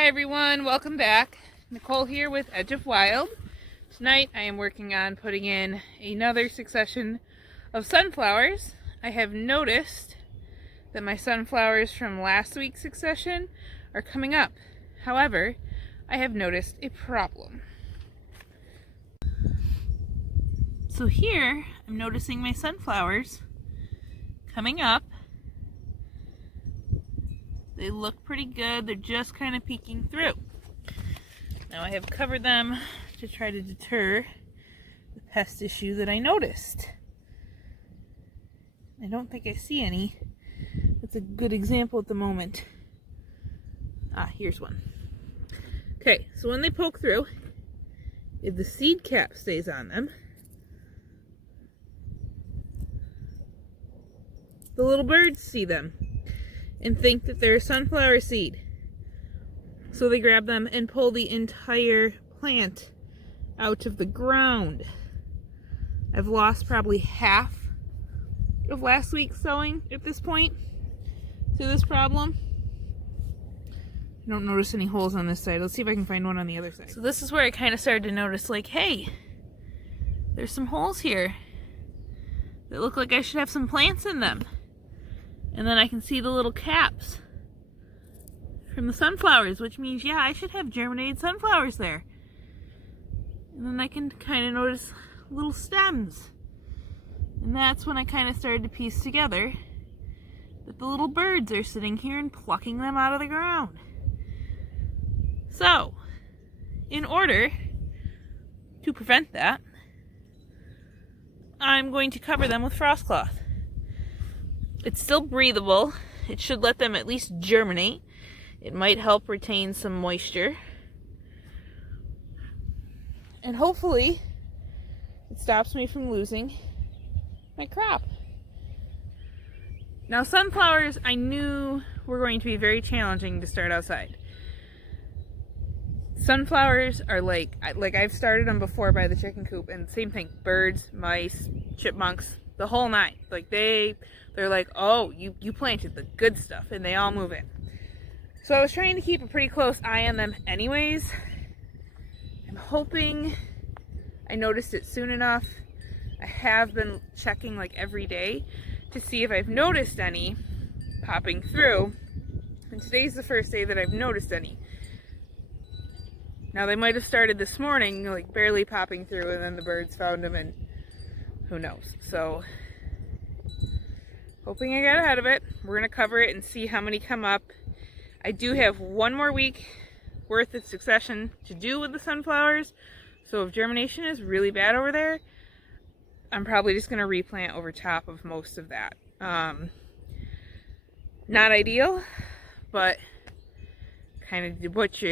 Hi everyone, welcome back. Nicole here with Edge of Wild. Tonight I am working on putting in another succession of sunflowers. I have noticed that my sunflowers from last week's succession are coming up. However, I have noticed a problem. So here I'm noticing my sunflowers coming up. They look pretty good. They're just kind of peeking through. Now I have covered them to try to deter the pest issue that I noticed. I don't think I see any. That's a good example at the moment. Here's one. Okay, so when they poke through, if the seed cap stays on them, the little birds see them and think that they're a sunflower seed. So they grab them and pull the entire plant out of the ground. I've lost probably half of last week's sowing at this point to this problem. I don't notice any holes on this side. Let's see if I can find one on the other side. So this is where I kind of started to notice, like, hey, there's some holes here that look like I should have some plants in them. And then I can see the little caps from the sunflowers, which means, yeah, I should have germinated sunflowers there. And then I can kind of notice little stems. And that's when I kind of started to piece together that the little birds are sitting here and plucking them out of the ground. So, in order to prevent that, I'm going to cover them with frost cloth. It's still breathable. It should let them at least germinate. It might help retain some moisture. And hopefully it stops me from losing my crop. Now sunflowers, I knew were going to be very challenging to start outside. Sunflowers are like I've started them before by the chicken coop, and same thing, birds, mice, chipmunks, the whole nine. Like they're like, oh, you planted the good stuff, and they all move in. So I was trying to keep a pretty close eye on them anyways. I'm hoping I noticed it soon enough. I have been checking like every day to see if I've noticed any popping through, and today's the first day that I've noticed any. Now they might have started this morning like barely popping through, and then the birds found them, and who knows. So hoping I got ahead of it. We're going to cover it and see how many come up. I do have one more week worth of succession to do with the sunflowers. So if germination is really bad over there, I'm probably just going to replant over top of most of that. Not ideal, but kind of what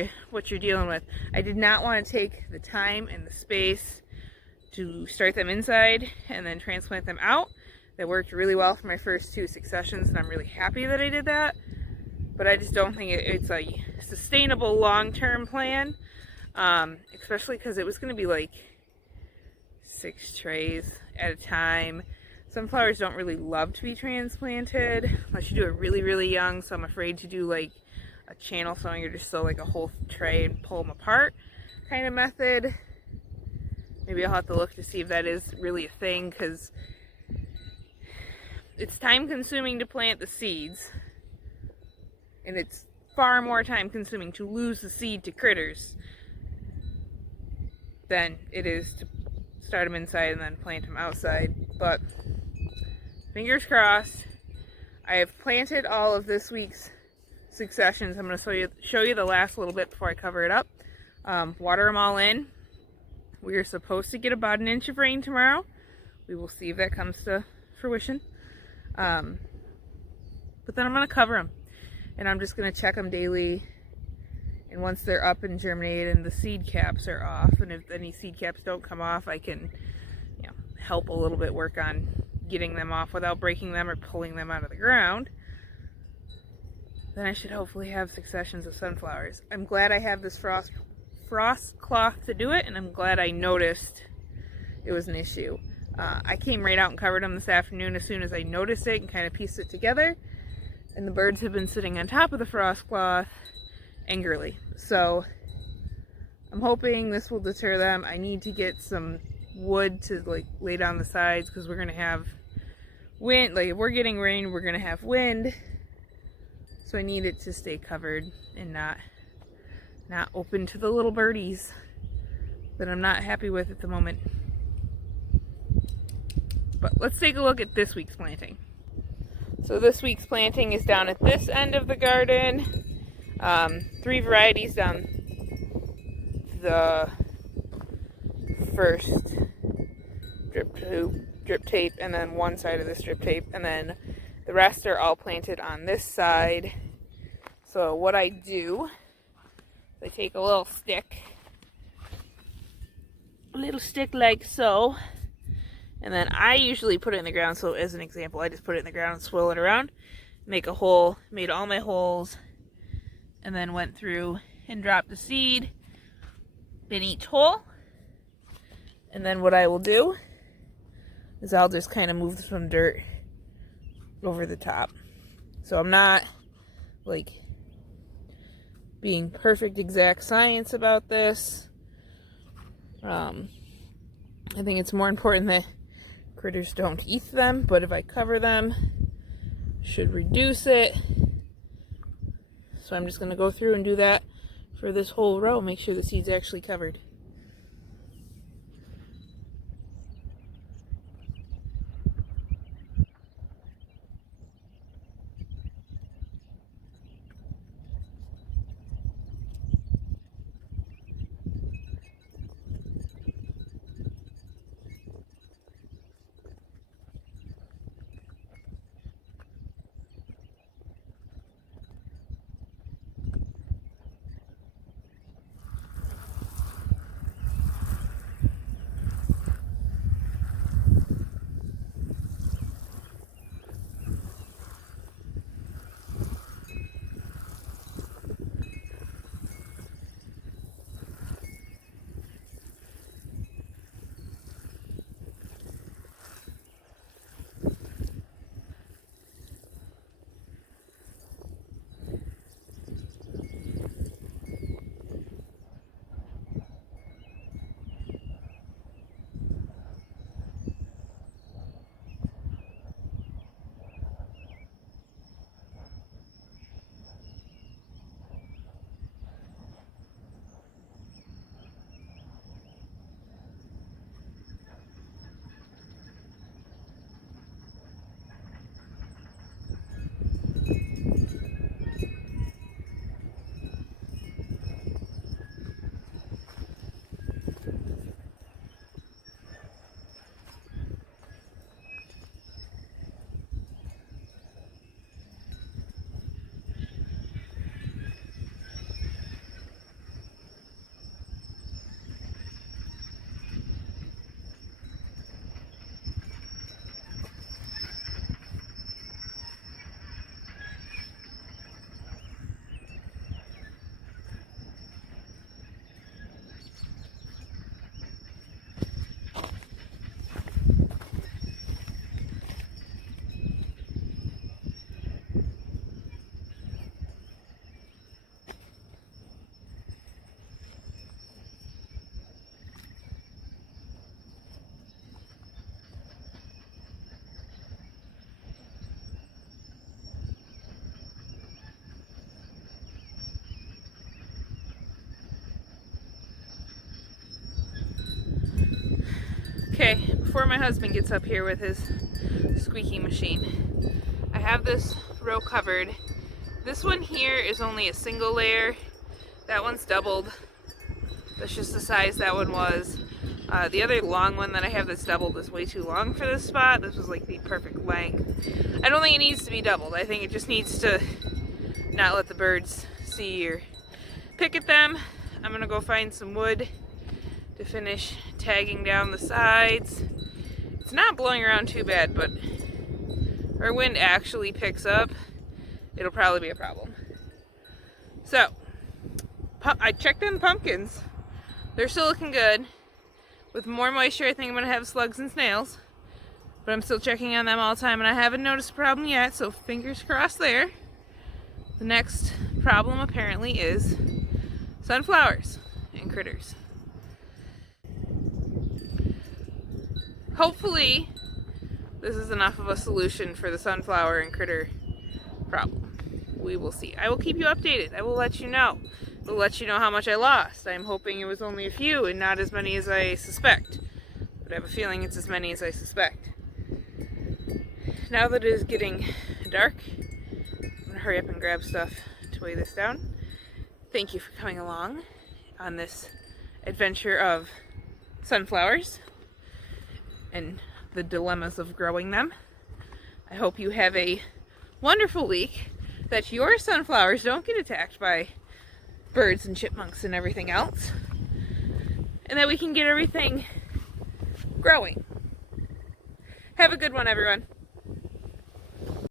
you're dealing with. I did not want to take the time and the space to start them inside and then transplant them out. That worked really well for my first two successions, and I'm really happy that I did that. But I just don't think it's a sustainable long-term plan, especially because it was going to be like 6 trays at a time. Sunflowers don't really love to be transplanted unless you do it really, really young, so I'm afraid to do like a channel sowing or just sow like a whole tray and pull them apart kind of method. Maybe I'll have to look to see if that is really a thing, because it's time consuming to plant the seeds, and it's far more time consuming to lose the seed to critters than it is to start them inside and then plant them outside. But fingers crossed. I have planted all of this week's successions. I'm going to show you the last little bit before I cover it up. Water them all in. We are supposed to get about 1 inch of rain tomorrow. We will see if that comes to fruition. But then I'm going to cover them, and I'm just going to check them daily, and once they're up and germinated and the seed caps are off, and if any seed caps don't come off, I can help a little bit work on getting them off without breaking them or pulling them out of the ground. Then I should hopefully have successions of sunflowers. I'm glad I have this frost cloth to do it, and I'm glad I noticed it was an issue. I came right out and covered them this afternoon as soon as I noticed it and kind of pieced it together. And the birds have been sitting on top of the frost cloth angrily. So I'm hoping this will deter them. I need to get some wood to like lay down the sides because we're gonna have wind. Like if we're getting rain, we're gonna have wind. So I need it to stay covered and not open to the little birdies that I'm not happy with at the moment. But let's take a look at this week's planting. So this week's planting is down at this end of the garden. 3 varieties down the first drip tape, and then one side of the strip tape, and then the rest are all planted on this side. So what I do is I take a little stick like so, and then I usually put it in the ground. So as an example, I just put it in the ground and swirl it around, make a hole, made all my holes, and then went through and dropped the seed in each hole. And then what I will do is I'll just kind of move some dirt over the top. So I'm not like being perfect exact science about this. I think it's more important that critters don't eat them, but if I cover them, should reduce it. So I'm just going to go through and do that for this whole row, make sure the seed's actually covered. Okay, before my husband gets up here with his squeaky machine, I have this row covered. This one here is only a single layer. That one's doubled. That's just the size that one was. The other long one that I have that's doubled is way too long for this spot. This was like the perfect length. I don't think it needs to be doubled. I think it just needs to not let the birds see or pick at them. I'm gonna go find some wood to finish tagging down the sides. It's not blowing around too bad, but if our wind actually picks up, it'll probably be a problem. So, I checked on the pumpkins. They're still looking good. With more moisture, I think I'm gonna have slugs and snails, but I'm still checking on them all the time, and I haven't noticed a problem yet, so fingers crossed there. The next problem apparently is sunflowers and critters. Hopefully, this is enough of a solution for the sunflower and critter problem. We will see. I will keep you updated. I will let you know. I will let you know how much I lost. I'm hoping it was only a few and not as many as I suspect. But I have a feeling it's as many as I suspect. Now that it is getting dark, I'm going to hurry up and grab stuff to weigh this down. Thank you for coming along on this adventure of sunflowers and the dilemmas of growing them. I hope you have a wonderful week, that your sunflowers don't get attacked by birds and chipmunks and everything else, and that we can get everything growing. Have a good one, everyone.